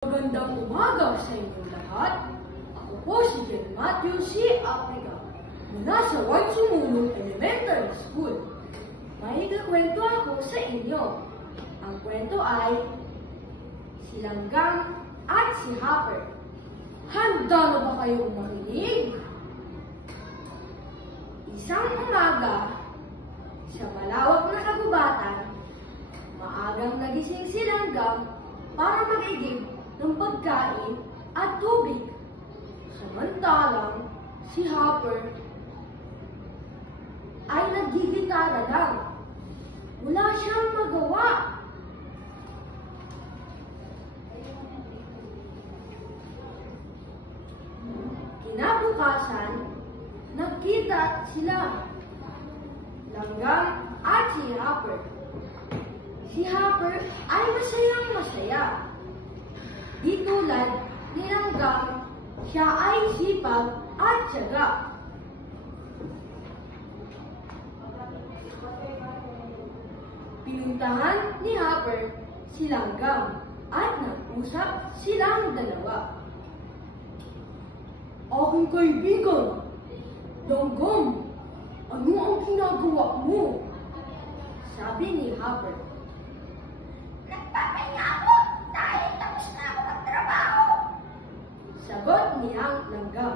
Magandang umaga sa inyong lahat. Ako po si John Matthew C. Africa mula sa White Sumulong Elementary School. May ikakwento ako sa inyo. Ang kwento ay si Langgam at si Hopper. Handa na ba kayong makinig? Isang umaga, sa malawak na kagubatan, maagang nagising si Langgam para mag-igib ng pagkain at tubig. Samantalang si Hopper ay naggigitara lang. Wala siyang magawa. Kinabukasan, nagkita sila, Langgam at si Hopper. Si Hopper ay masayang masaya. Di tulad ni Langgam, siya ay sipag at tiyaga. Pinuntahan ni Hopper si Langgam at nag-usap silang dalawa. Aking kaibigan, Langgam, ano ang ginagawa mo? Sabi ni Hopper. Nagpapahinga ako dahil tapos na ako magtrabaho. Sagot ni Langgam.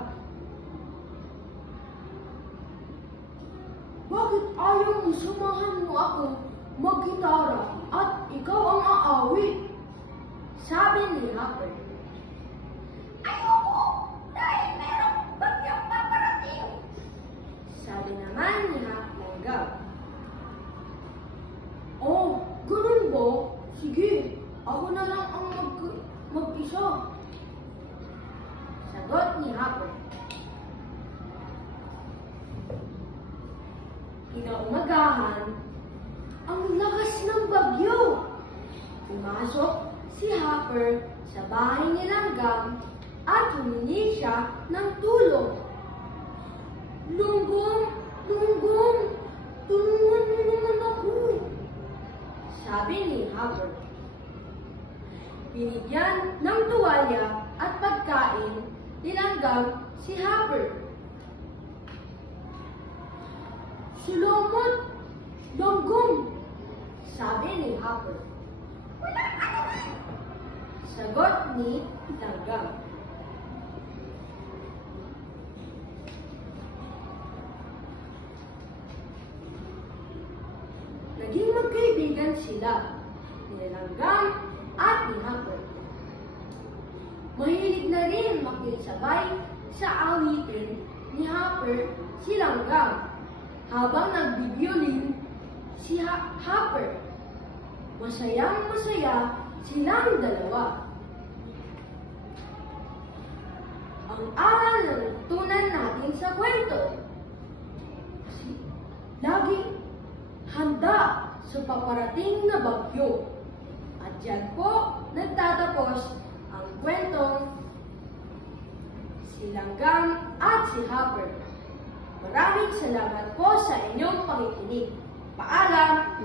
Bakit ayaw mo samahan mo ako maggitara at ikaw ang aawit? Sabi ni Hopper. Ayoko dahil merong bagyang paparating. Sabi naman ni Langgam. Oh, ganun ba? Sige, ako na lang ang mag-isa. Sagot ni Hopper. Kinaumagahan, ang lakas ng bagyo. Pumasok si Hopper sa bahay ni Langgam at humingi siya ng tulong. Langgam, Langgam, tulungan mo naman ako, sabi ni Hopper. Binigyan ng tuwalya at pagkain ni Langgam si Hopper. Salamat, Langgam, sabi ni Hopper. Walang anuman. Sagot ni Langgam. Naging magkaibigan sila, ni Langgam at ni Hopper. Mahilig na rin makisabay sa awitin ni Hopper si Langgam habang nagbibiolin si Hopper. Masayang masaya silang dalawa. Ang aral na natutunan natin sa kwento, lagi handa sa paparating na bagyo. At yan po nagtatapos ang kwentong si Langgam at si Hopper. Maraming salamat po sa inyong pakikinig. Paalam!